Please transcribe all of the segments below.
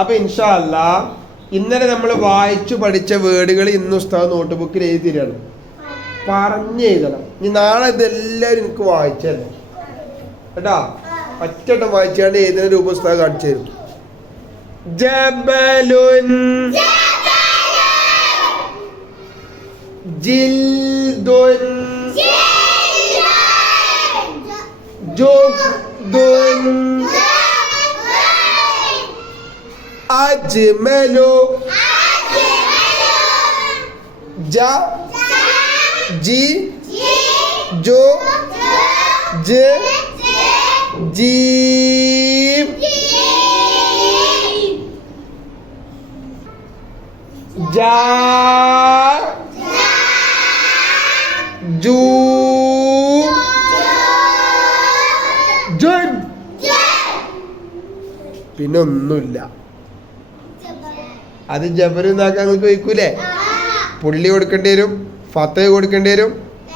അപ്പൊ ഇൻഷാ അല്ലാ ഇന്നലെ നമ്മൾ വായിച്ചു പഠിച്ച വേർഡുകൾ ഇന്ന് ഉസ്താദ് നോട്ട് ബുക്കിൽ എഴുതി തരാണ്. പറഞ്ഞെഴുതണം. ഇനി നാളെ ഇതെല്ലാവരും എനിക്ക് വായിച്ചല്ലേ കേട്ടാ. ഒറ്റട്ടം വായിച്ചാണ്ട് ഏതിനെ രൂപ ഉസ്താദ് കാണിച്ചു തരും. ജബലുൻ ജിൽദുൻ ജുഹ്ദുൻ അജ്മലു ജ ജി ജോ ജ ജീം ജാ ജൂ ജുൻ. പിന്നെ ഒന്നുമില്ല. അത് ജബർ എന്നാക്കാൻ നിങ്ങൾക്ക് വയ്ക്കൂലേ? പുള്ളി കൊടുക്കേണ്ടി വരും, ഫത്തഹ് കൊടുക്കേണ്ടി വരും,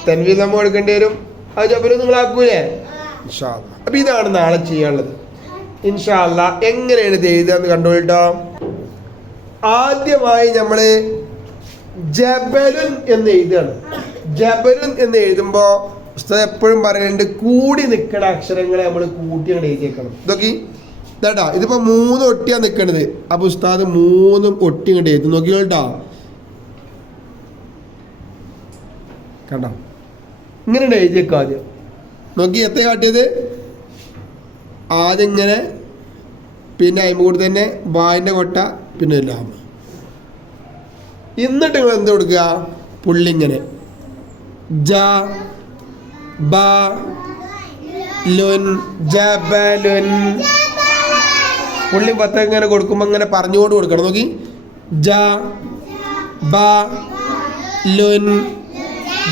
തൻവീൽ നമ്മ കൊടുക്കേണ്ടി വരും. അത് ജബർ നിങ്ങളാക്കൂലേ? ഇൻഷാ അല്ലാ. അപ്പൊ ഇതാണ് നാളെ ചെയ്യാനുള്ളത്. ഇൻഷാ അല്ലാ. എങ്ങനെയാണ് ഇത് എഴുതാന്ന് കണ്ടോട്ടോ. ആദ്യമായി നമ്മള് ജബലുൻ എന്ന് എഴുതുകയാണ്. ജബലുൻ എന്ന് എഴുതുമ്പോ ഉസ്താദ് എപ്പോഴും പറയുന്നുണ്ട് കൂടി നിൽക്കുന്ന അക്ഷരങ്ങളെ നമ്മൾ കൂട്ടി അങ്ങോട്ട് എഴുതിയേക്കണം. ഇതൊക്കെ ഇതാട്ടാ, ഇതിപ്പോ 3 ഒട്ടിയാണ് നിൽക്കണത്. അപ്പൊ ഉസ്താദ് 3 ഒട്ടി ഇങ്ങോട്ട് എഴുതി നോക്കിയോട്ടാ. കണ്ടോ? ഇങ്ങനെ എഴുതിയേക്കാം. ആദ്യം നോക്കി എത്ര കാട്ടിയത്. ആദ്യം ഇങ്ങനെ, പിന്നെ അതിന് കൂടി തന്നെ വായിൻ്റെ കൊട്ട, പിന്നെ എല്ലാം. എന്നിട്ട് നിങ്ങൾ എന്ത് കൊടുക്കുക? പുള്ളിങ്ങനെ ജ ബ ലുൻ ജബലുൻ. പുള്ളി 10 ഇങ്ങനെ കൊടുക്കുമ്പോൾ ഇങ്ങനെ പറഞ്ഞുകൊണ്ട് കൊടുക്കണം. നോക്കി ജ ബ ലുൻ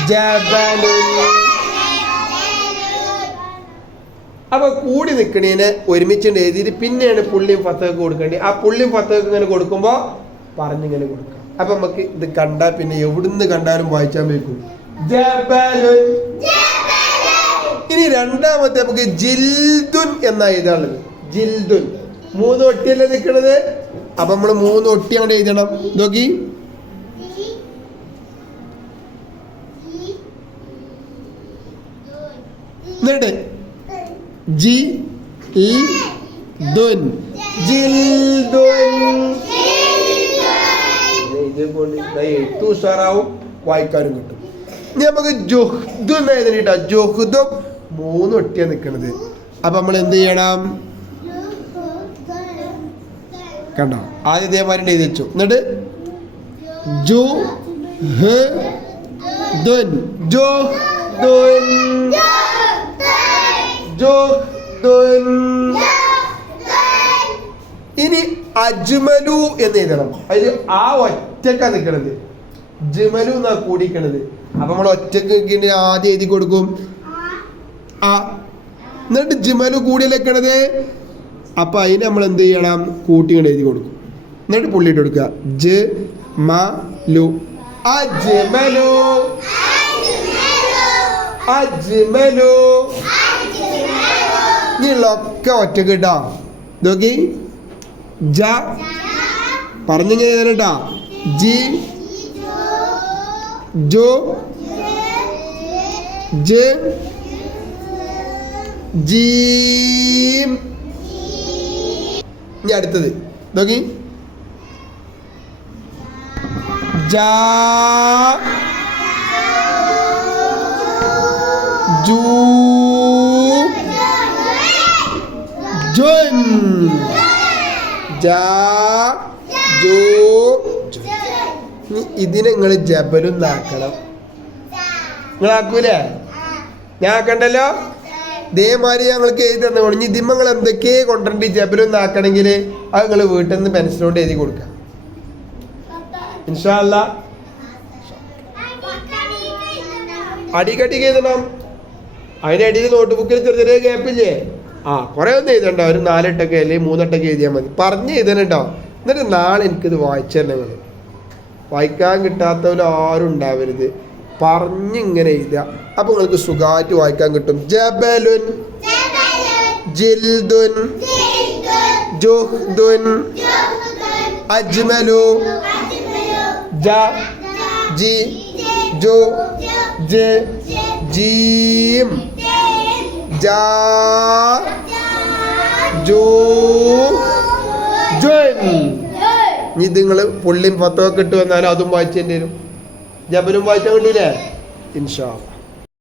ജബലുൻ. അപ്പൊ കൂടി നിൽക്കണേനെ ഒരുമിച്ചുണ്ട് എഴുതിയിട്ട് പിന്നെയാണ് പുള്ളിയും 10 കൊടുക്കേണ്ടത്. ആ പുള്ളിയും 10 ഇങ്ങനെ കൊടുക്കുമ്പോൾ പറഞ്ഞിങ്ങനെ കൊടുക്കാം. അപ്പൊ നമുക്ക് ഇത് കണ്ടാൽ പിന്നെ എവിടുന്ന് കണ്ടാലും വായിച്ചാൻ വെക്കും. ജബലുൻ. ഇനി രണ്ടാമത്തെ നമുക്ക് ജിൽദുൻ എന്ന എഴുതാനുള്ളത്. ജിൽദുൻ 3 ഒട്ടിയല്ലേ നിൽക്കണത്. അപ്പൊ നമ്മൾ 3 ഒട്ടി അങ്ങോട്ട് എഴുതണം. നോക്കി എന്നിട്ട് ജി ഇ ദുൻ ജിൽദുൻ. എഴുത്ത് ഉഷാറാവും, വായിക്കാനും കിട്ടും. ഇനി നമുക്ക് ജുഹ്ദുൻ എഴുതണിട്ടാ. ജുഹ്ദും 3 ഒട്ടിയാണ് നിൽക്കണത്. അപ്പൊ നമ്മൾ എന്ത് ചെയ്യണം? കണ്ടോ? ആദ്യം ഇതേമാതിരി എഴുതി വെച്ചു. എന്നിട്ട് ജു ഹ് ദുൻ ജുഹ്ദുൻ ജുഹ്ദുൻ. ഇനി അജ്മലു എന്ന് എഴുതണം. അതിൽ ആ ഒറ്റക്കാ നിൽക്കണത്. ജിമലു എന്നാ കൂടിക്കണത്. അപ്പൊ നമ്മൾ ഒറ്റക്ക് ആദ്യം എഴുതി കൊടുക്കും ആ. എന്നിട്ട് ജിമലു കൂടി നിൽക്കണത്. അപ്പൊ അതിന് നമ്മൾ എന്ത് ചെയ്യണം? കൂട്ടി കൊണ്ട് എഴുതി കൊടുക്കും. എന്നിട്ട് പുള്ളിയിട്ട് കൊടുക്കുക ജ മ ലു അജ്മലു അജ്മലു. ഇനിയുള്ളൊക്കെ ഒറ്റക്ക് ഇട്ടാ. നോക്കി ജ പറഞ്ഞിങ്ങനെ എഴുതണട്ടാ. ജി ജോ ജ ജീം. ഇനി അടുത്തത് നോക്കി ജാ ജൂ ജുൻ ജാ ജൂ. ഇതിനെ നിങ്ങൾ ജബലും ആക്കണം. നിങ്ങളാക്കൂലേ? ഞാൻ ആക്കണ്ടല്ലോ. ഇതേമാതിരി ഞങ്ങൾക്ക് എഴുതി തന്നെ ഇനി ഇതിമ്മ നിങ്ങൾ എന്തൊക്കെ കൊണ്ടുവരേണ്ടി ജബലും ആക്കണമെങ്കിൽ അത് നിങ്ങൾ വീട്ടിൽ നിന്ന് പെൻസിലോട്ട് എഴുതി കൊടുക്കാം. ഇൻഷാ അല്ലാ. അടിക്കടിക്ക് എഴുതണം. അതിനടിയിൽ നോട്ട് ബുക്കിൽ ചെറിയ ചെറിയ ഗ്യാപ്പില്ലേ? കുറെ ഒന്നും എഴുതണ്ട. ഒരു 4 എട്ടൊക്കെ അല്ലെങ്കിൽ 3 എട്ടൊക്കെ എഴുതിയാൽ മതി. പറഞ്ഞ് എഴുതണട്ടോ. എന്നിട്ട് നാളെ എനിക്കിത് വായിച്ചു തന്നെ. നിങ്ങൾ വായിക്കാൻ കിട്ടാത്തവരാരും ഉണ്ടാവരുത്. പറഞ്ഞിങ്ങനെ എഴുതുക. അപ്പൊ നിങ്ങൾക്ക് സുഖമായിട്ട് വായിക്കാൻ കിട്ടും. ജബലുൻ ജിൽദുൻ ജുഹ്ദുൻ അജ്മലു ജ ജി ജു ജെ ജീം ജാ ജൂ ജുൻ. ഇനി നിങ്ങൾ പുള്ളിയും ഫത്വൊക്കെ ഇട്ട് വന്നാലും അതും വായിച്ചേണ്ടി വരും. ജബലും വായിച്ചാൽ കിട്ടൂലേ? ഇൻഷാ അല്ലാഹ്.